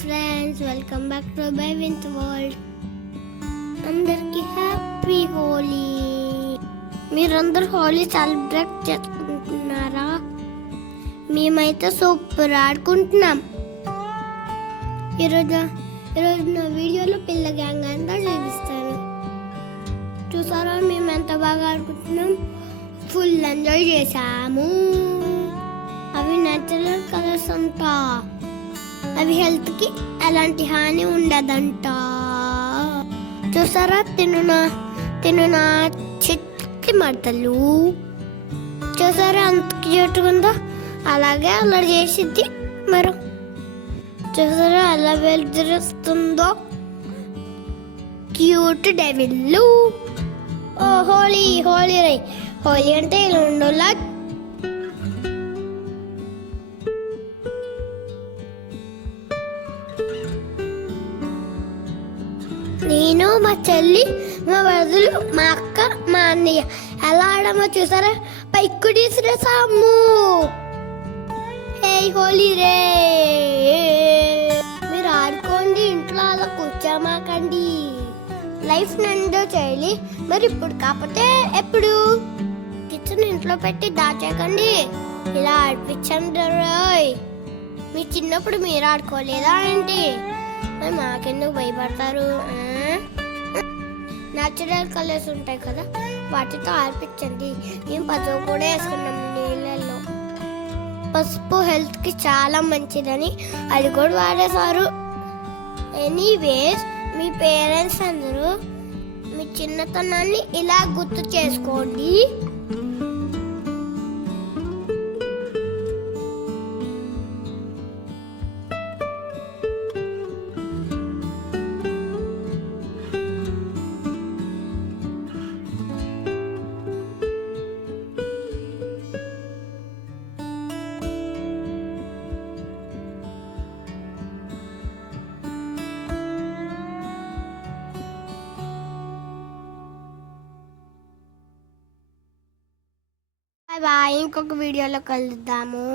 Friends, welcome back to బై వింత్ world. అందరికి హ్యాపీ హోలీ. మీరందరూ హోలీ సెలబ్రేట్ చేసుకుంటున్నారా? మేమైతే సూపర్ ఆడుకుంటున్నాం. ఈరోజు నా వీడియోలో పిల్ల గ్యాంగ్ అంతా చూపిస్తాను. చూసారా మేము ఎంత బాగా ఆడుకుంటున్నాం? ఫుల్ ఎంజాయ్ చేసాము. అవి న్యాచురల్ కలర్స్ అంట. అవి హెల్త్కి ఎలాంటి హాని ఉండదంట. చూసారా తిన్న చెట్టు మడతలు చూసారా అంత క్యూట్గా ఉందో? అలాగే అల్లరి చేసిద్ది. మరి చూసారా ఎలా వెలుతురుస్తుందో? క్యూట్ డెవిల్లు. ఓ హోలీ హోలీ రే. హోలీ అంటే ఇలా ఉండాలా? నేను, మా చెల్లి, మా వదులు, మా అక్క, మా అన్నయ్య ఎలా ఆడామో చూసారా? పైకి విసిరేసాము. హే హోలీ రే. మీరు ఆడుకోండి, ఇంట్లో అలా కూర్చోమాకండి. లైఫ్ నిండా చేయాలి. మరి ఇప్పుడు కాకపోతే ఎప్పుడు? కిచెన్ ఇంట్లో పెట్టి దాచేకండి. ఇలా ఆడిపించండి రోయ్. మీ చిన్నప్పుడు మీరు ఆడుకోలేదా ఏంటి? మాకెందుకు భయపడతారు? న్యాచురల్ కలర్స్ ఉంటాయి కదా, వాటితో ఆడిపించండి. మేము పసుపు కూడా వేసుకున్నాం నీళ్ళల్లో. పసుపు హెల్త్కి చాలా మంచిదని అది కూడా వాడేశారు. ఎనీవేస్, మీ పేరెంట్స్ అందరూ మీ చిన్నతనాన్ని ఇలా గుర్తు చేసుకోండి. Bye bye. ఇంకొక వీడియోలో కలుద్దాము.